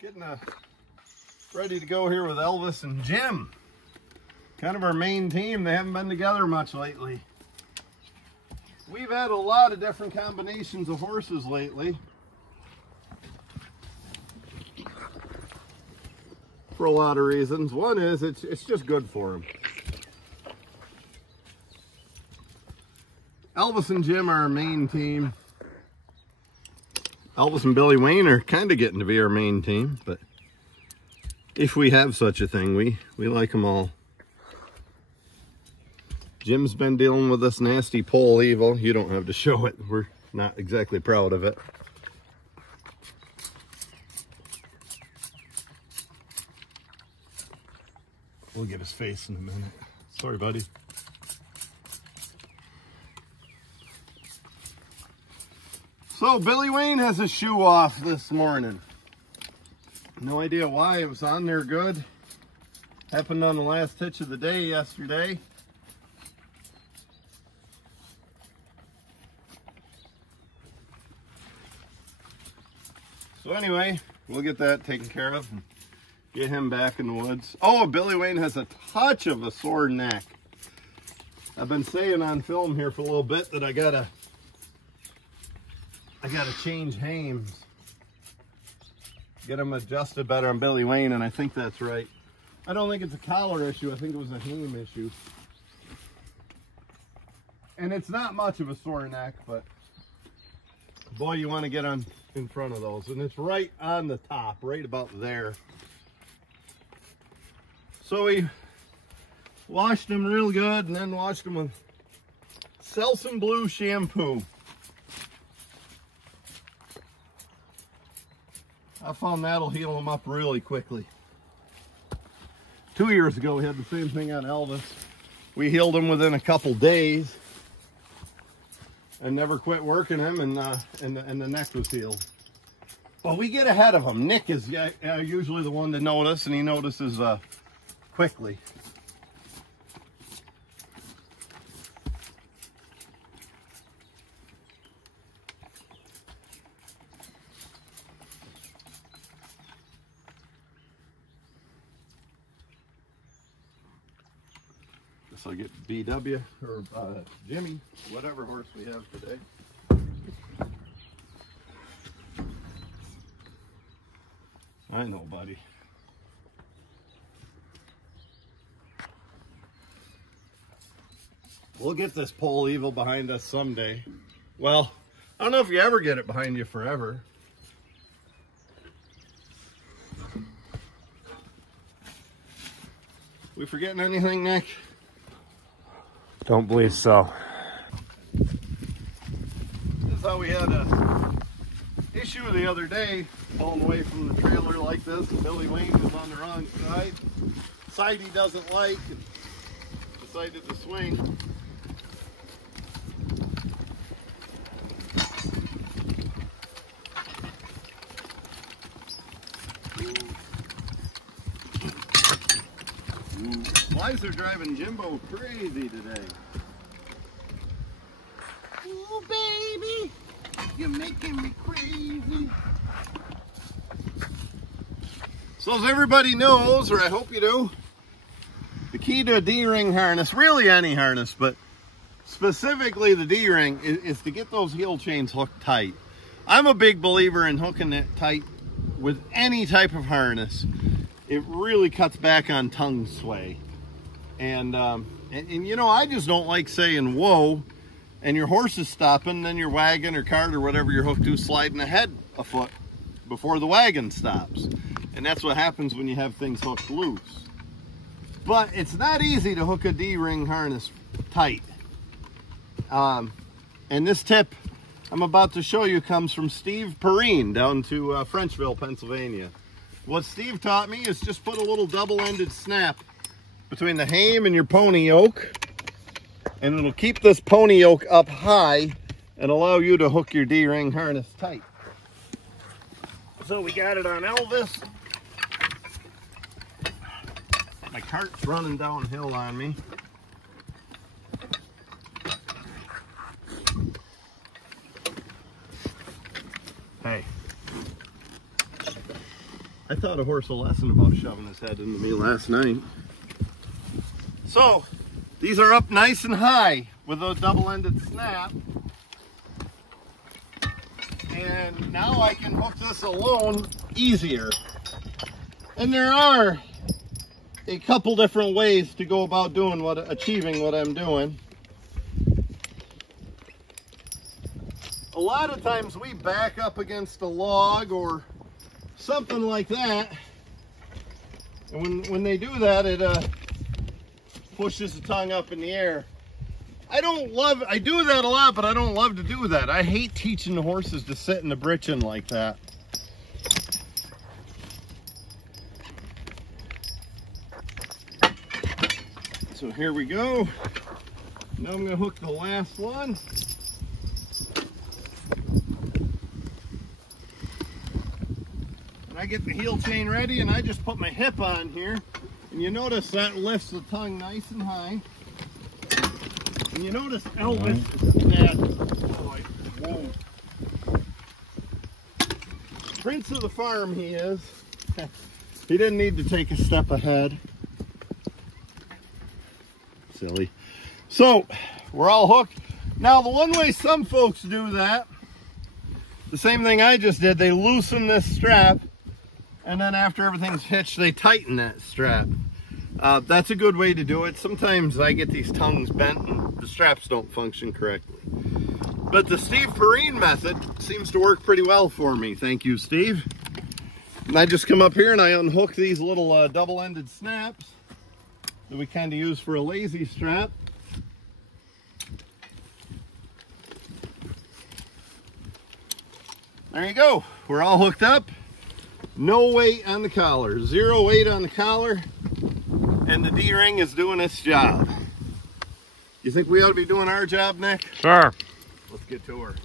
Getting ready to go here with Elvis and Jim. Kind of our main team. They haven't been together much lately. We've had a lot of different combinations of horses lately. For a lot of reasons. One is it's just good for them. Elvis and Jim are our main team. Elvis and Billy Wayne are kind of getting to be our main team, but if we have such a thing, we like them all. Jim's been dealing with this nasty pole evil. You don't have to show it. We're not exactly proud of it. We'll get his face in a minute. Sorry, buddy. So Billy Wayne has his shoe off this morning. No idea why. It was on there good. Happened on the last hitch of the day yesterday. So anyway, we'll get that taken care of and get him back in the woods. Oh, Billy Wayne has a touch of a sore neck. I've been saying on film here for a little bit that I gotta change hames. Get them adjusted better on Billy Wayne, and I think that's right. I don't think it's a collar issue. I think it was a hame issue. And it's not much of a sore neck, but boy, you want to get on in front of those. And it's right on the top, right about there. So we washed them real good and then washed them with Selsun Blue shampoo. I found that'll heal them up really quickly. 2 years ago, we had the same thing on Elvis. We healed him within a couple days and never quit working him, and the neck was healed. Well, we get ahead of him. Nick is usually the one to notice, and he notices quickly. So I get BW or Jimmy, whatever horse we have today. I know, buddy. We'll get this pole evil behind us someday. Well, I don't know if you ever get it behind you forever. We forgetting anything, Nick? Don't believe so. This is how we had a issue the other day, pulling away from the trailer like this, and Billy Wayne was on the wrong side he doesn't like, and decided to swing. Flies are driving Jimbo crazy today. Ooh, baby, you're making me crazy. So as everybody knows, or I hope you do, the key to a D-ring harness, really any harness, but specifically the D-ring, is to get those heel chains hooked tight. I'm a big believer in hooking it tight with any type of harness. It really cuts back on tongue sway. And you know, I just don't like saying whoa and your horse is stopping, then your wagon or cart or whatever you're hooked to sliding ahead a foot before the wagon stops. And that's what happens when you have things hooked loose. But it's not easy to hook a D-ring harness tight. And this tip I'm about to show you comes from Steve Perrine down to Frenchville, Pennsylvania. What Steve taught me is just put a little double-ended snap between the hame and your pony yoke, and it'll keep this pony yoke up high and allow you to hook your D-ring harness tight. So we got it on Elvis. My cart's running downhill on me. Hey. I taught a horse a lesson about shoving his head into me last night. So, these are up nice and high with a double-ended snap. And now I can hook this alone easier. And there are a couple different ways to go about doing achieving what I'm doing. A lot of times we back up against a log or something like that, and when they do that, it pushes the tongue up in the air. I do that a lot, but I don't love to do that. I hate teaching the horses to sit in the britchin like that. So here we go. Now I'm going to hook the last one. And I get the heel chain ready, and I just put my hip on here. And you notice that lifts the tongue nice and high. And you notice Elvis is boy. Whoa. Prince of the farm he is. He didn't need to take a step ahead. Silly. So, we're all hooked. Now, the one way some folks do that, the same thing I just did, they loosen this strap, and then after everything's hitched, they tighten that strap. That's a good way to do it. Sometimes I get these tongues bent and the straps don't function correctly. But the Steve Perrine method seems to work pretty well for me. Thank you, Steve. And I just come up here and I unhook these little double-ended snaps that we kind of use for a lazy strap. There you go. We're all hooked up. No weight on the collar. 0 weight on the collar. And the D-ring is doing its job. You think we ought to be doing our job, Nick? Sure. Let's get to her.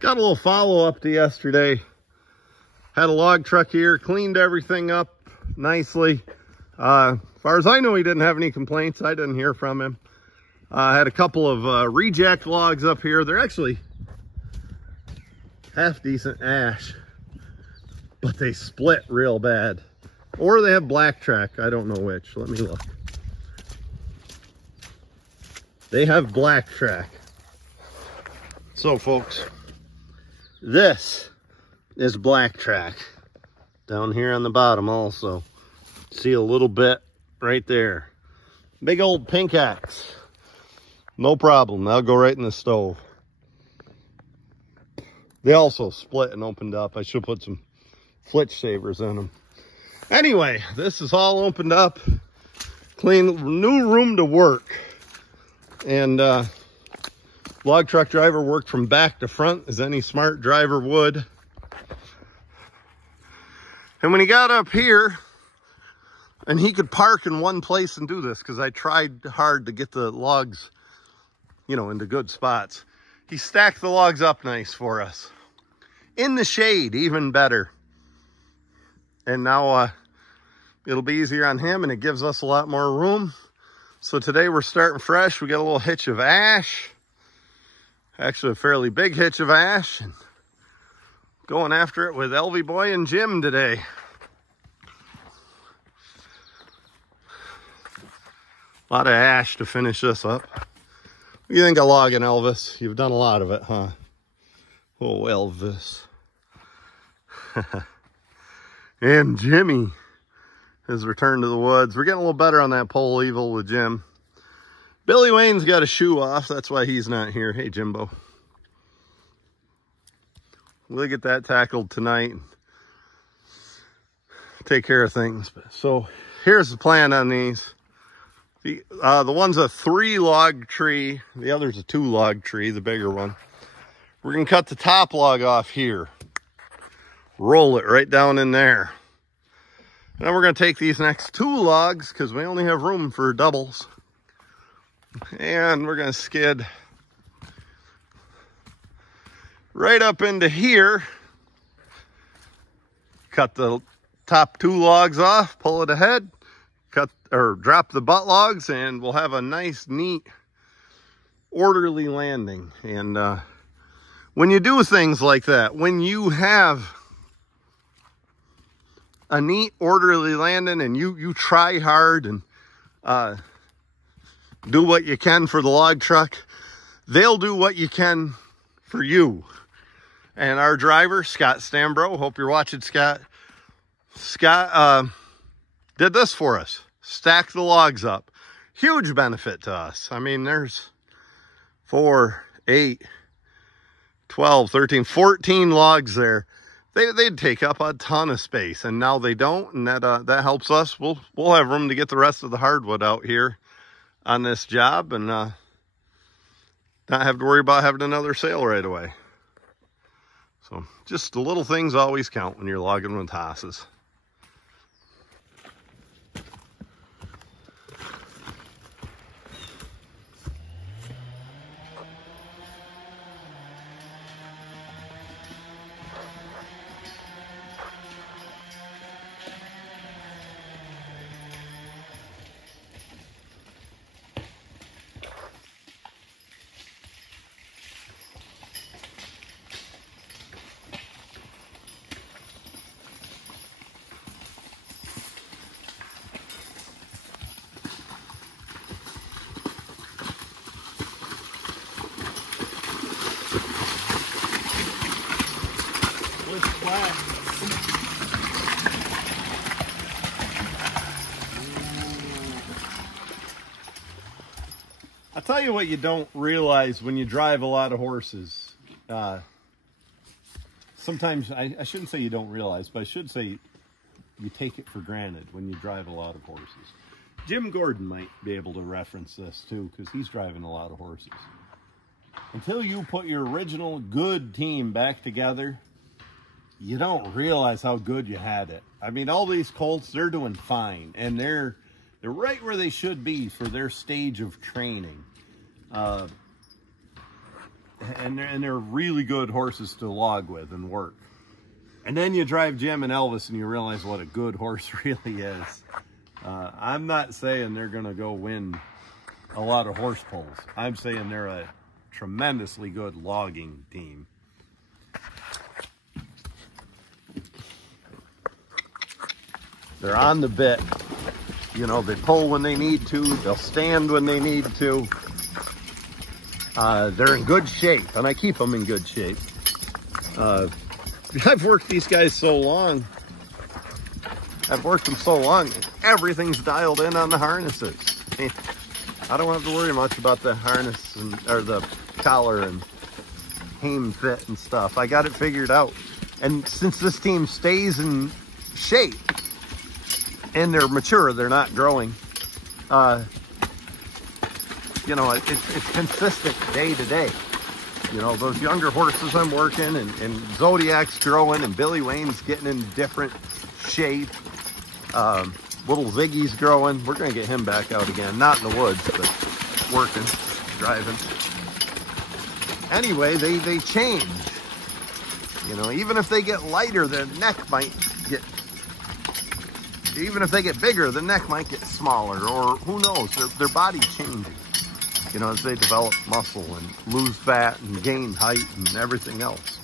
Got a little follow-up to yesterday. Had a log truck here, cleaned everything up nicely. As far as I know, he didn't have any complaints. I didn't hear from him. Had a couple of reject logs up here. They're actually half decent ash, but they split real bad. Or they have black track. I don't know which. Let me look. They have black track. So, folks, this is black track down here on the bottom also. See a little bit right there. Big old pink axe. No problem. That'll go right in the stove. They also split and opened up. I should put some flitch savers in them. Anyway, this is all opened up. Clean, new room to work. And log truck driver worked from back to front, as any smart driver would. And when he got up here, and he could park in one place and do this, because I tried hard to get the logs, you know, into good spots. He stacked the logs up nice for us. In the shade, even better. And now it'll be easier on him, and it gives us a lot more room. So today we're starting fresh. We got a little hitch of ash. Actually, a fairly big hitch of ash. And going after it with Elvie Boy and Jim today. A lot of ash to finish this up. What do you think of logging, Elvis? You've done a lot of it, huh? Oh, Elvis. And Jimmy has returned to the woods. We're getting a little better on that pole evil with Jim. Billy Wayne's got a shoe off. That's why he's not here. Hey, Jimbo. We'll get that tackled tonight. Take care of things. So here's the plan on these. The one's a 3-log tree. The other's a 2-log tree, the bigger one. We're going to cut the top log off here. Roll it right down in there. And then we're going to take these next 2 logs, because we only have room for doubles. And we're going to skid right up into here. Cut the top 2 logs off, pull it ahead, cut or drop the butt logs, and we'll have a nice, neat, orderly landing. And when you do things like that, when you have a neat, orderly landing, and you try hard and do what you can for the log truck, they'll do what you can for you. And our driver, Scott Stambro, hope you're watching, Scott. Scott did this for us. Stacked the logs up. Huge benefit to us. I mean, there's 4, 8, 12, 13, 14 logs there. They'd take up a ton of space, and now they don't, and that helps us. We'll have room to get the rest of the hardwood out here on this job, and not have to worry about having another sale right away. So just the little things always count when you're logging with hosses. I'll tell you what you don't realize when you drive a lot of horses. Sometimes, I shouldn't say you don't realize, but I should say you take it for granted when you drive a lot of horses. Jim Gordon might be able to reference this too, because he's driving a lot of horses. Until you put your original good team back together, you don't realize how good you had it. I mean, all these colts, they're doing fine, and they're right where they should be for their stage of training. And they're really good horses to log with and work. And then you drive Jim and Elvis and you realize what a good horse really is. I'm not saying they're going to go win a lot of horse pulls. I'm saying they're a tremendously good logging team. They're on the bit. You know, they pull when they need to. They'll stand when they need to. They're in good shape, and I keep them in good shape. I've worked these guys so long. I've worked them so long. Everything's dialed in on the harnesses. I don't have to worry much about the harness or the collar and hame fit and stuff. I got it figured out. And since this team stays in shape and they're mature, they're not growing, you know, it's consistent day to day. You know, those younger horses I'm working, and Zodiac's growing, and Billy Wayne's getting in different shape. Little Ziggy's growing. We're going to get him back out again. Not in the woods, but working, driving. Anyway, they change. You know, even if they get lighter, their neck might get... Even if they get bigger, the neck might get smaller, or who knows, their body changes. You know, as they develop muscle and lose fat and gain height and everything else.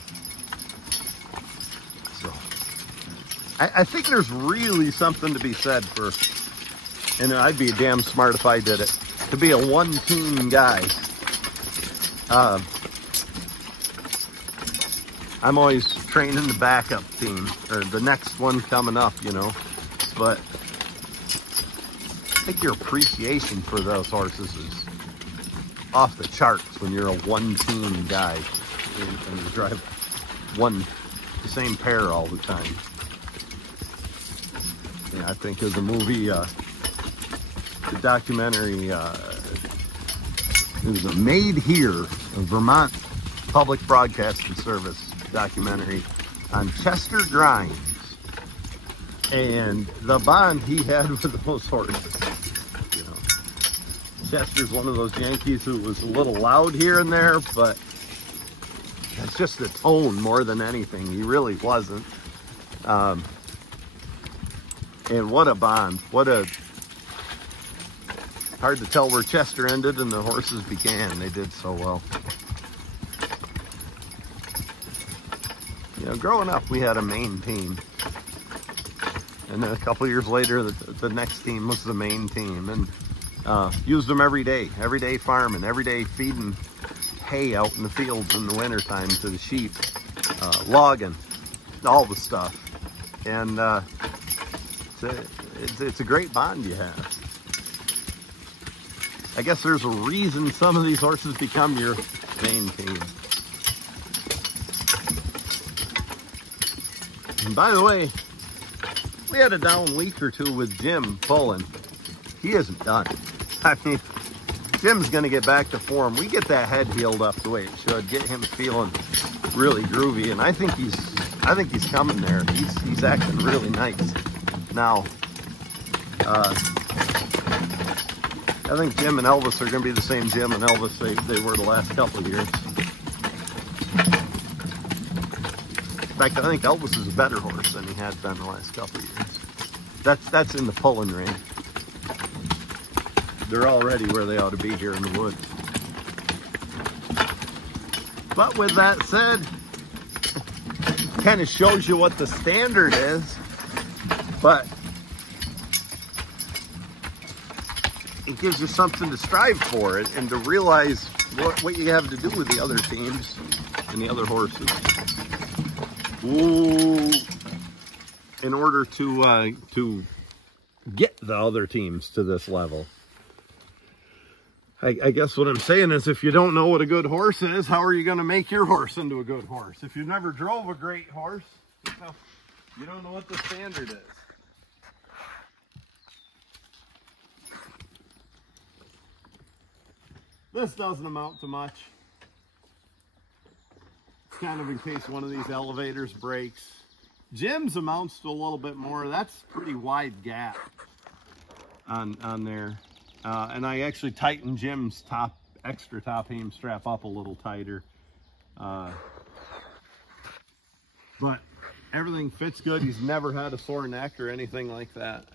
So, I think there's really something to be said for, and I'd be damn smart if I did it, to be a one-team guy. I'm always training the backup team, or the next one coming up, you know. But I think your appreciation for those horses is off the charts when you're a one-team guy and you drive the same pair all the time. Yeah, I think of the movie, the documentary, it was a Made Here, a Vermont Public Broadcasting Service documentary on Chester Grimes and the bond he had with those horses. You know, Chester's one of those Yankees who was a little loud here and there, but that's just the tone more than anything. He really wasn't. And what a bond. Hard to tell where Chester ended and the horses began. They did so well. You know, growing up, we had a main team. And then a couple years later, the next team was the main team. And used them every day farming, every day feeding hay out in the fields in the wintertime to the sheep, logging, all the stuff. And it's a great bond you have. I guess there's a reason some of these horses become your main team. And by the way, we had a down week or two with Jim pulling. He isn't done. I mean, Jim's going to get back to form. We get that head healed up the way it should, get him feeling really groovy, and I think he's coming there. He's acting really nice now. I think Jim and Elvis are going to be the same Jim and Elvis they were the last couple of years. In fact, I think Elvis is a better horse than he had been the last couple of years. That's in the pulling ring. They're already where they ought to be here in the woods. But with that said, kind of shows you what the standard is, but it gives you something to strive for and to realize what you have to do with the other teams and the other horses. Ooh, in order to get the other teams to this level. I guess what I'm saying is, if you don't know what a good horse is, how are you going to make your horse into a good horse? If you never drove a great horse, you don't know what the standard is. This doesn't amount to much. Kind of in case one of these elevators breaks. Jim's amounts to a little bit more. That's pretty wide gap on there. And I actually tightened Jim's extra top hame strap up a little tighter. But everything fits good. He's never had a sore neck or anything like that.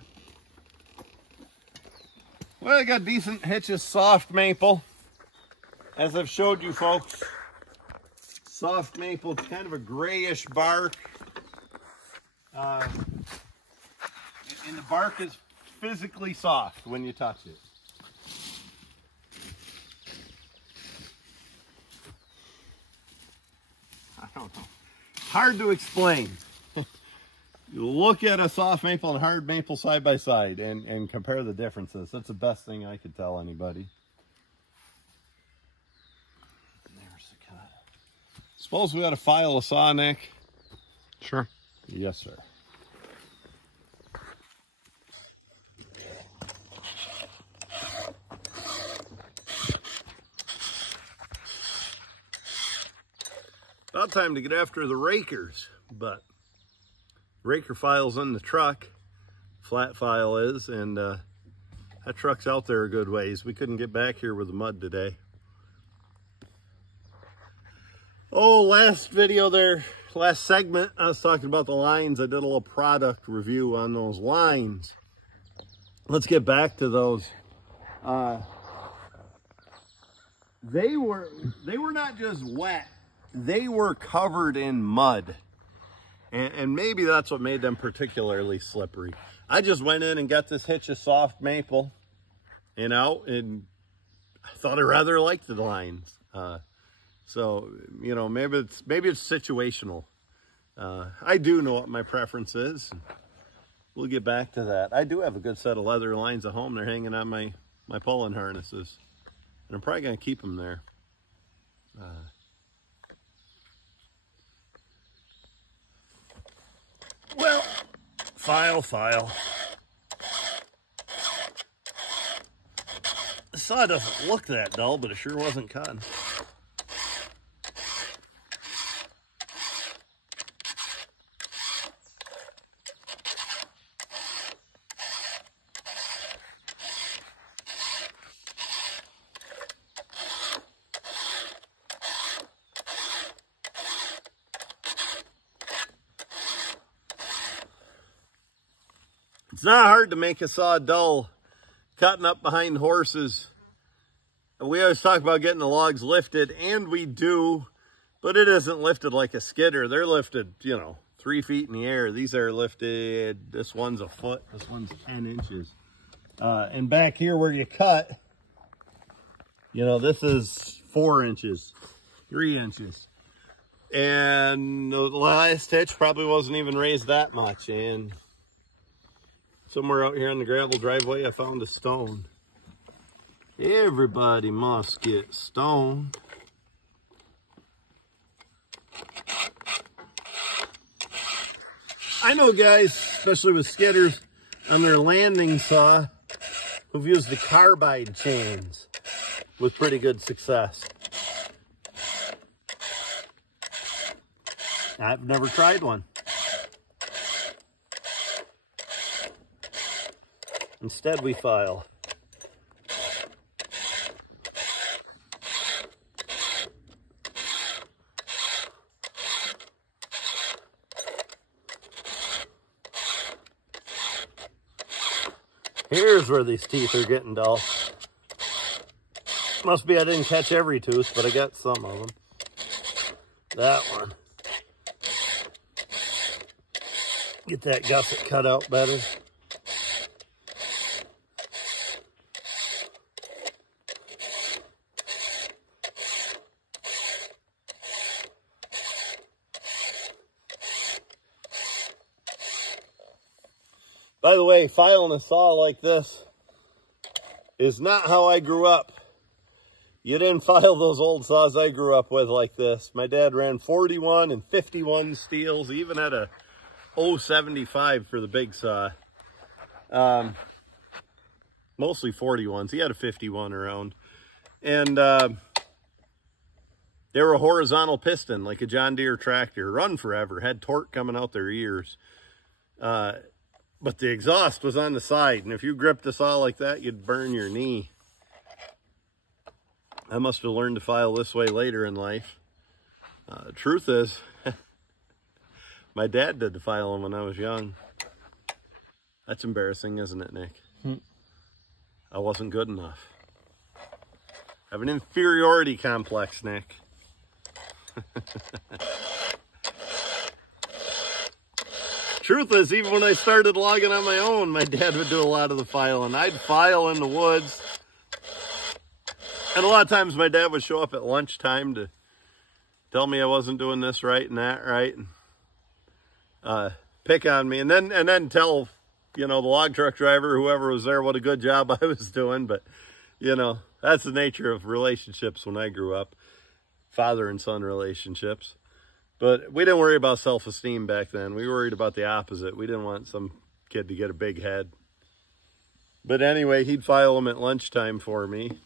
Well, I got decent hitches, soft maple. As I've showed you folks, soft maple, it's kind of a grayish bark. And the bark is physically soft when you touch it. I don't know. Hard to explain. You look at a soft maple and hard maple side by side and compare the differences. That's the best thing I could tell anybody. There's the cut. Suppose we got to file a saw, Nick? Sure. Yes, sir. About time to get after the rakers, but raker file's in the truck, flat file is, and that truck's out there a good ways. We couldn't get back here with the mud today. Oh, last video there, last segment, I was talking about the lines. I did a little product review on those lines. Let's get back to those. They were not just wet. They were covered in mud, and maybe that's what made them particularly slippery. I just went in and got this hitch of soft maple, you know, and I thought I rather liked the lines. So, you know, maybe it's situational. I do know what my preference is. We'll get back to that. I do have a good set of leather lines at home. They're hanging on my pulling harnesses. And I'm probably going to keep them there. Well, file. The saw doesn't look that dull, but it sure wasn't cutting. It's not hard to make a saw dull cutting up behind horses. We always talk about getting the logs lifted, and we do, but it isn't lifted like a skidder. They're lifted, 3 feet in the air. These are lifted, this one's a foot, this one's 10 inches. And back here where you cut, this is 4 inches, 3 inches. And the last hitch probably wasn't even raised that much. And somewhere out here on the gravel driveway, I found a stone. Everybody must get stoned. I know guys, especially with skidders, on their landing saw, who've used the carbide chains with pretty good success. I've never tried one. Instead, we file. Here's where these teeth are getting dull. Must be I didn't catch every tooth, but I got some of them. That one. Get that gusset cut out better. By the way, filing a saw like this is not how I grew up. You didn't file those old saws I grew up with like this. My dad ran 41 and 51 steels. He even had a 075 for the big saw. Mostly 41s. He had a 51 around. And they were a horizontal piston, like a John Deere tractor. Run forever. Had torque coming out their ears. But the exhaust was on the side, and if you gripped the saw like that, you'd burn your knee. I must have learned to file this way later in life. Truth is, my dad did the filing when I was young. That's embarrassing, isn't it, Nick? I wasn't good enough. I have an inferiority complex, Nick. Truth is, even when I started logging on my own, my dad would do a lot of the filing. I'd file in the woods. And a lot of times my dad would show up at lunchtime to tell me I wasn't doing this right and that right. And pick on me. And then tell, the log truck driver, whoever was there, what a good job I was doing. But, that's the nature of relationships when I grew up. Father and son relationships. But we didn't worry about self-esteem back then. We worried about the opposite. We didn't want some kid to get a big head. But anyway, he'd file them at lunchtime for me.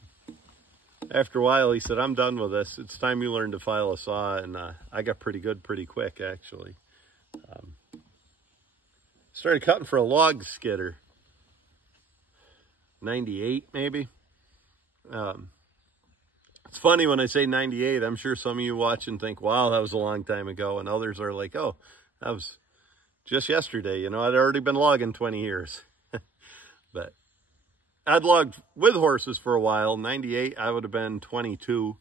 After a while, he said, I'm done with this. It's time you learn to file a saw. And I got pretty good pretty quick, actually. Started cutting for a log skidder. 98, maybe. It's funny when I say 98, I'm sure some of you watch and think, wow, that was a long time ago. And others are like, oh, that was just yesterday. I'd already been logging 20 years. But I'd logged with horses for a while. 98, I would have been 22.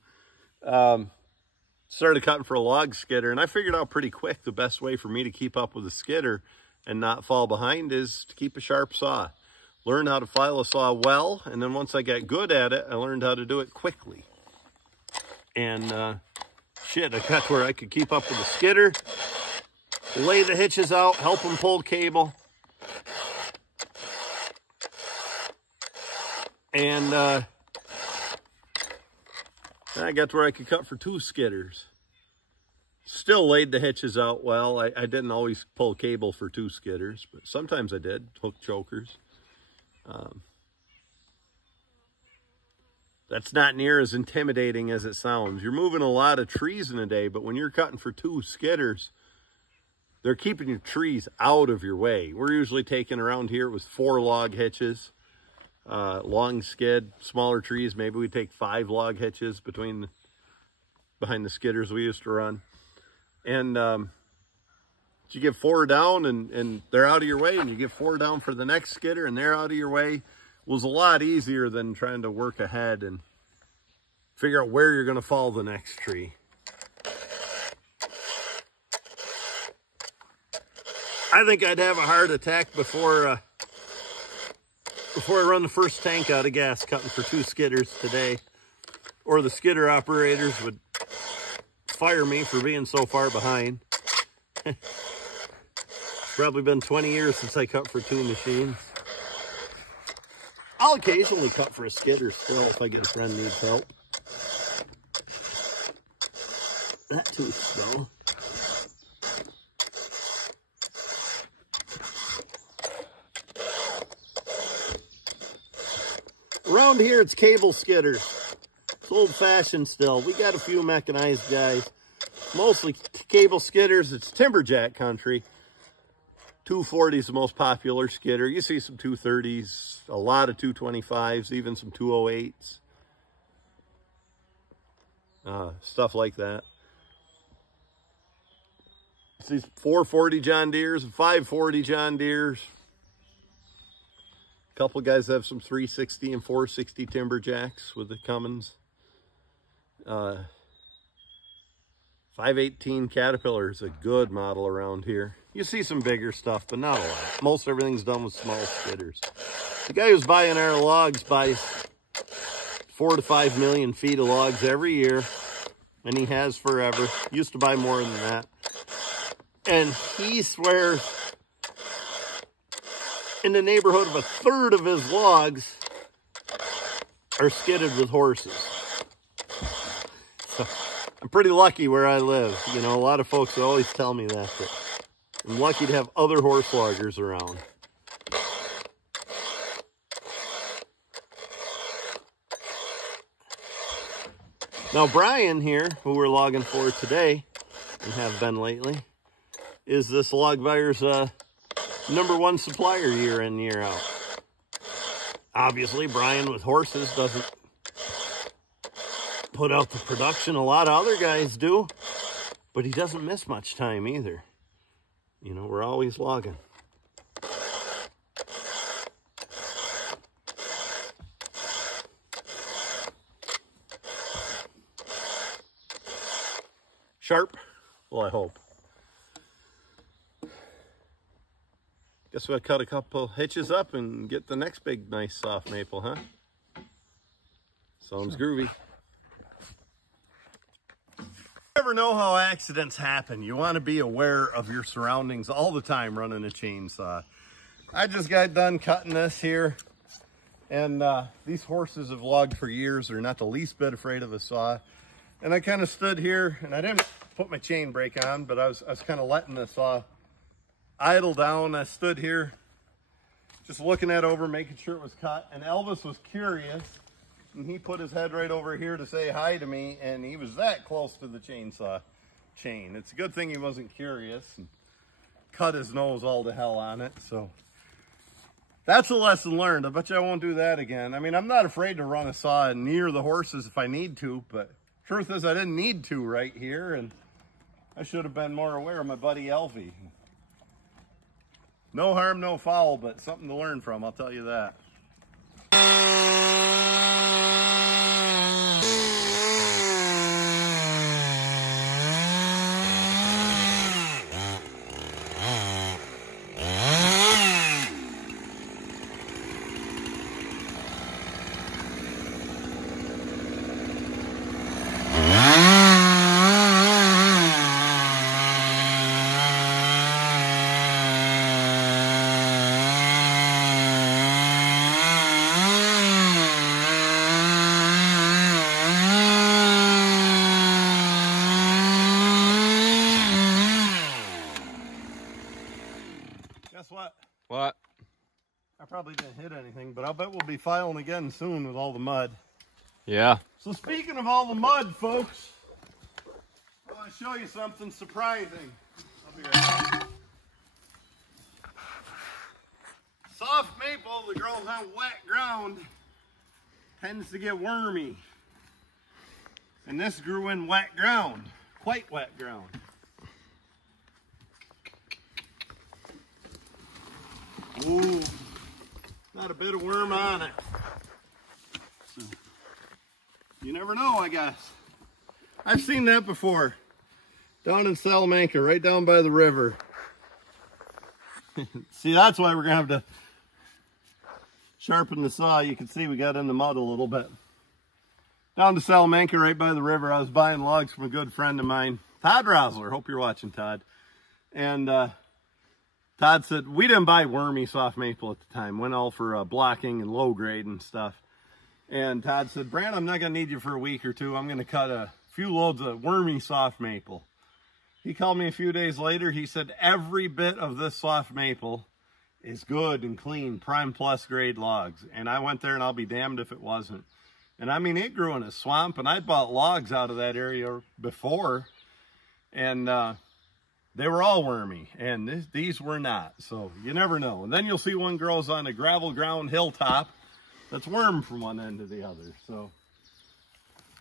Started cutting for a log skidder. And I figured out pretty quick the best way for me to keep up with a skidder and not fall behind is to keep a sharp saw. Learn how to file a saw well. And then once I got good at it, I learned how to do it quickly. And shit, I got to where I could keep up with the skidder lay the hitches out, help them pull cable. And I got to where I could cut for 2 skidders. Still laid the hitches out well. I didn't always pull cable for 2 skidders, but sometimes I did, hook chokers. That's not near as intimidating as it sounds. You're moving a lot of trees in a day, but when you're cutting for 2 skidders, they're keeping your trees out of your way. We're usually taking around here with 4 log hitches, long skid, smaller trees. Maybe we take 5 log hitches behind the skidders we used to run. And you get 4 down and they're out of your way, and you get 4 down for the next skidder and they're out of your way. Was a lot easier than trying to work ahead and figure out where you're going to fall the next tree. I think I'd have a heart attack before I run the first tank out of gas cutting for 2 skidders today, or the skidder operators would fire me for being so far behind. Probably been 20 years since I cut for 2 machines. I'll occasionally cut for a skidder still if I get a friend needs help. That tooth's though. Around here it's cable skidders. It's old-fashioned still. We got a few mechanized guys. Mostly cable skidders. It's timberjack country. 240 is the most popular skidder. You see some 230s, a lot of 225s, even some 208s. Stuff like that. See 440 John Deeres and 540 John Deeres. A couple guys have some 360 and 460 timberjacks with the Cummins. 518 Caterpillar is a good model around here. You see some bigger stuff, but not a lot. Most everything's done with small skidders. The guy who's buying our logs buys 4 to 5 million feet of logs every year, and he has forever. Used to buy more than that. And he swears in the neighborhood of 1/3 of his logs are skidded with horses. So I'm pretty lucky where I live. You know, a lot of folks always tell me that, but I'm lucky to have other horse loggers around. Now Brian here, who we're logging for today, and have been lately, is this log buyer's #1 supplier year in, year out. Obviously, Brian with horses doesn't put out the production a lot of other guys do, but he doesn't miss much time either. You know, we're always logging. Sharp? Well, I hope. Guess we'll cut a couple hitches up and get the next big, nice, soft maple, huh? Sounds groovy. You never know how accidents happen. You want to be aware of your surroundings all the time running a chainsaw. I just got done cutting this here, and these horses have logged for years. They're not the least bit afraid of a saw. And I kind of stood here, and I didn't put my chain brake on, but I was kind of letting the saw idle down. I stood here just looking at it over, making sure it was cut, and Elvis was curious, and he put his head right over here to say hi to me, and he was that close to the chainsaw chain. It's a good thing he wasn't curious and cut his nose all to hell on it. So that's a lesson learned. I bet you I won't do that again. I mean, I'm not afraid to run a saw near the horses if I need to, but truth is I didn't need to right here, and I should have been more aware of my buddy Elvie. No harm, no foul, but something to learn from, I'll tell you that. Guess what? What? I probably didn't hit anything, but I'll bet we'll be filing again soon with all the mud. Yeah. So speaking of all the mud, folks, I want to show you something surprising. I'll be right back. Soft maple that grows on wet ground tends to get wormy. And this grew in wet ground, quite wet ground. Ooh, not a bit of worm on it. So, you never know, I guess. I've seen that before. Down in Salamanca, right down by the river. See, that's why we're gonna have to sharpen the saw. You can see we got in the mud a little bit. Down to Salamanca, right by the river, I was buying logs from a good friend of mine, Todd Rosler. Hope you're watching, Todd. And Todd said, we didn't buy wormy soft maple at the time. Went all for blocking and low grade and stuff. And Todd said, Brandt, I'm not going to need you for a week or two. I'm going to cut a few loads of wormy soft maple. He called me a few days later. He said, every bit of this soft maple is good and clean, prime plus grade logs. And I went there and I'll be damned if it wasn't. And I mean, it grew in a swamp, and I bought logs out of that area before. And they were all wormy, and these were not. So you never know. And then you'll see one grows on a gravel ground hilltop that's worm from one end to the other. So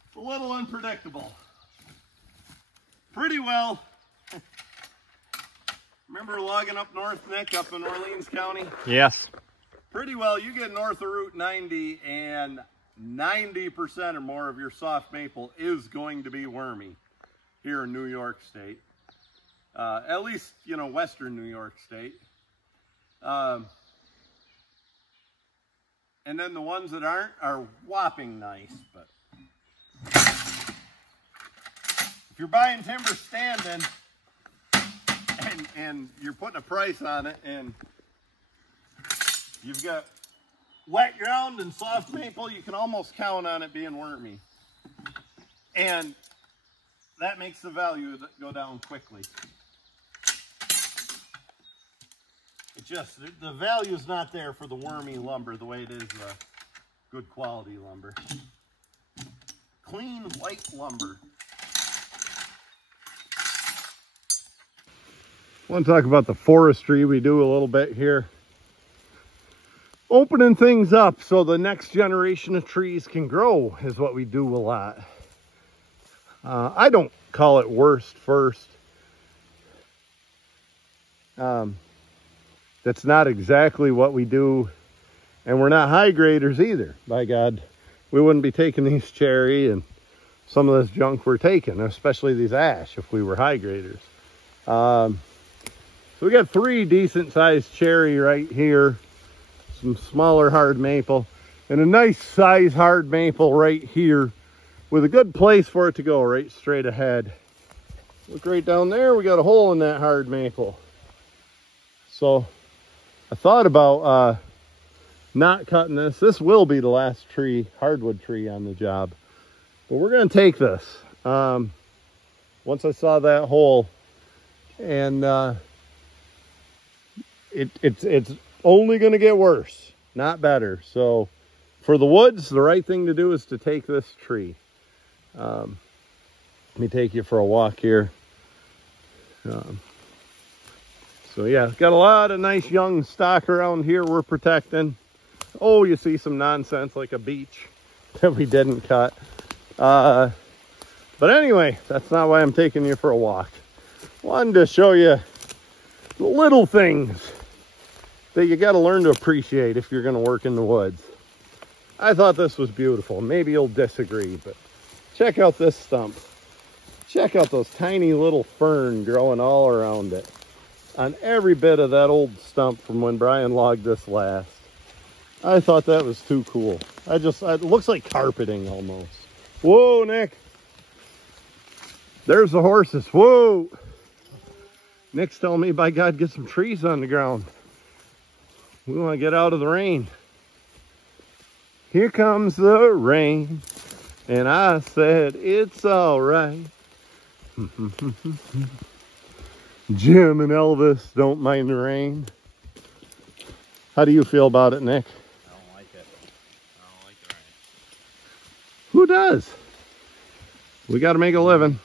it's a little unpredictable. Pretty well. Remember logging up north, Nick, up in Orleans County? Yes. Pretty well. You get north of Route 90, and 90% or more of your soft maple is going to be wormy here in New York State. At least, you know, Western New York State. And then the ones that aren't are whopping nice. But if you're buying timber standing and you're putting a price on it, and you've got wet ground and soft maple, you can almost count on it being wormy. And that makes the value go down quickly. It just, the value is not there for the wormy lumber the way it is good quality lumber. Clean white lumber. I want to talk about the forestry we do a little bit here. Opening things up so the next generation of trees can grow is what we do a lot. I don't call it worst first. That's not exactly what we do, and we're not high graders either. By God, we wouldn't be taking these cherry and some of this junk we're taking, especially these ash, if we were high graders. So we got 3 decent sized cherry right here, some smaller hard maple, and a nice size hard maple right here with a good place for it to go right straight ahead. Look right down there, we got a hole in that hard maple. So I thought about not cutting this. This will be the last tree, hardwood tree on the job. But we're going to take this. Once I saw that hole, and it's only going to get worse, not better. So for the woods, the right thing to do is to take this tree. Let me take you for a walk here. So yeah, got a lot of nice young stock around here we're protecting. Oh, you see some nonsense like a beech that we didn't cut. But anyway, that's not why I'm taking you for a walk. Wanted to show you the little things that you got to learn to appreciate if you're going to work in the woods. I thought this was beautiful. Maybe you'll disagree, but check out this stump. Check out those tiny little fern growing all around it. On every bit of that old stump from when Brian logged this last. I thought that was too cool. It looks like carpeting almost. Whoa, Nick. There's the horses. Whoa. Nick's telling me, by God, get some trees on the ground. We want to get out of the rain. Here comes the rain. And I said, it's all right. Jim and Elvis don't mind the rain. How do you feel about it, Nick? I don't like it. I don't like it. Right. Who does? We got to make a living.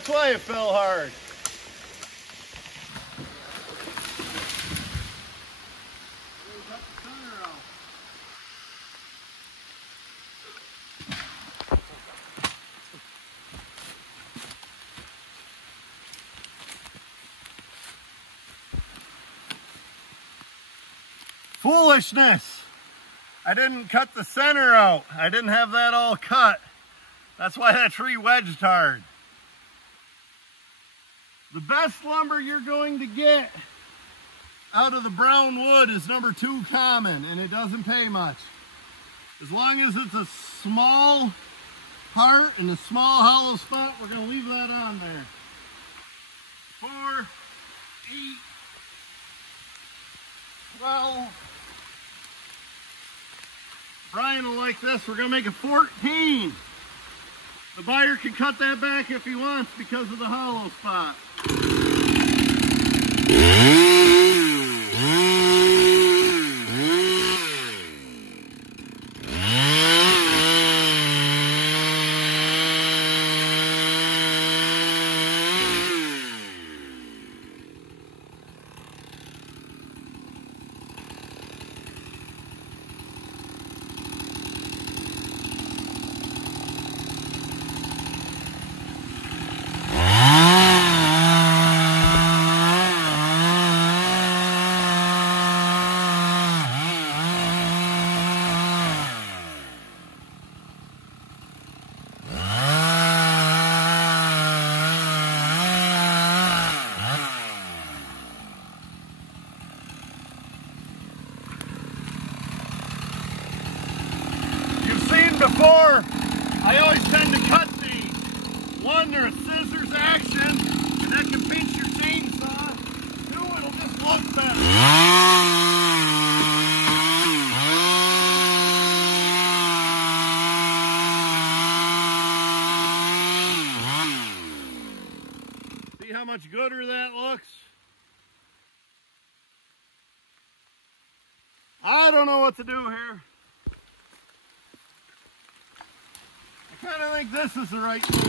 That's why it fell hard. Foolishness. I didn't cut the center out. I didn't have that all cut. That's why that tree wedged hard. The best lumber you're going to get out of the brown wood is number 2 common, and it doesn't pay much. As long as it's a small part and a small hollow spot, we're going to leave that on there. 4, 8, 12. Brian will like this. We're going to make it 14. The buyer can cut that back if he wants because of the hollow spot. before, I always tend to cut these. One, they're a scissors action, and that can pinch your chainsaw. Two, it'll just look better. See how much gooder that looks? I don't know what to do here. I kind of think this is the right move.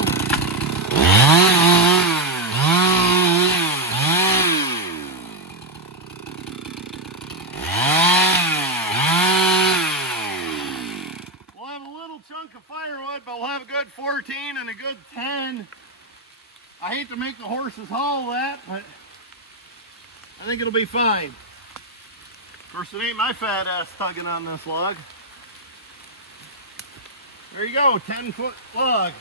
We'll have a little chunk of firewood, but we'll have a good 14 and a good 10. I hate to make the horses haul that, but I think it'll be fine. Of course, it ain't my fat ass tugging on this log. There you go, 10-foot log.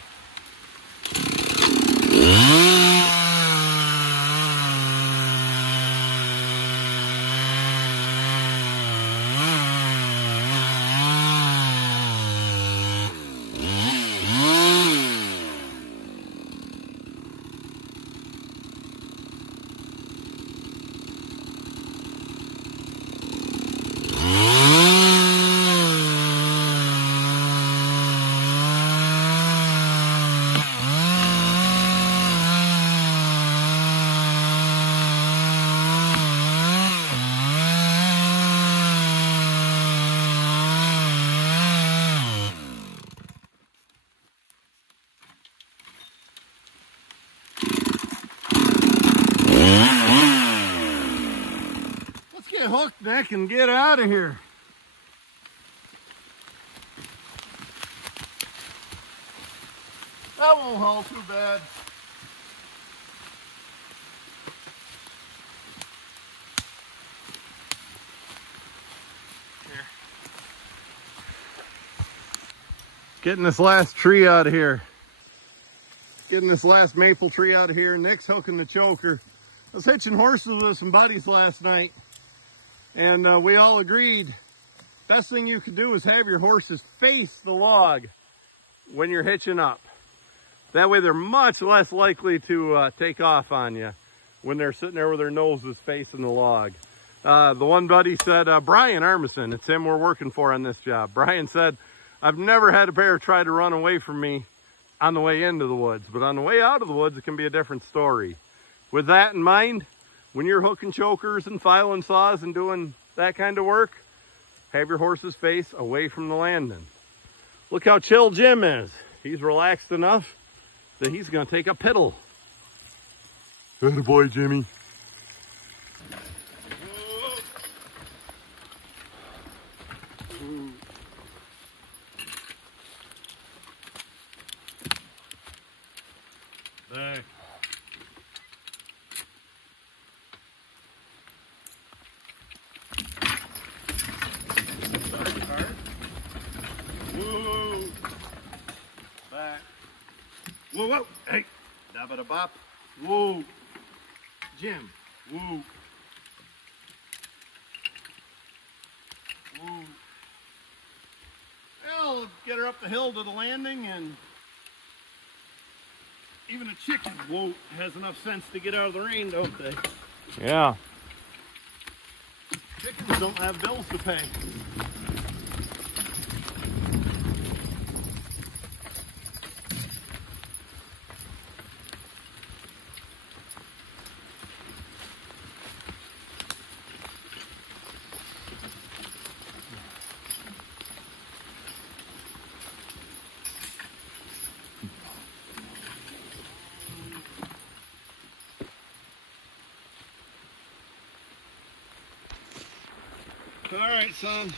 Hook neck and get out of here. That won't haul too bad. Here. Getting this last tree out of here. Getting this last maple tree out of here. Nick's hooking the choker. I was hitching horses with some buddies last night. And we all agreed, best thing you could do is have your horses face the log when you're hitching up. That way they're much less likely to take off on you when they're sitting there with their noses facing the log. The one buddy said, Brian Armisen, it's him we're working for on this job. Brian said, I've never had a bear try to run away from me on the way into the woods, but on the way out of the woods, it can be a different story. With that in mind, when you're hooking chokers and filing saws and doing that kind of work, have your horse's face away from the landing. Look how chill Jim is. He's relaxed enough that he's going to take a piddle. Good boy, Jimmy. There. Whoa. Back. Whoa, whoa. Hey. Da-ba-da-bop. Whoa. Jim. Whoa. Whoa. Well, get her up the hill to the landing, and even a chicken, whoa, has enough sense to get out of the rain, don't they? Yeah. Chickens don't have bills to pay. All right, son.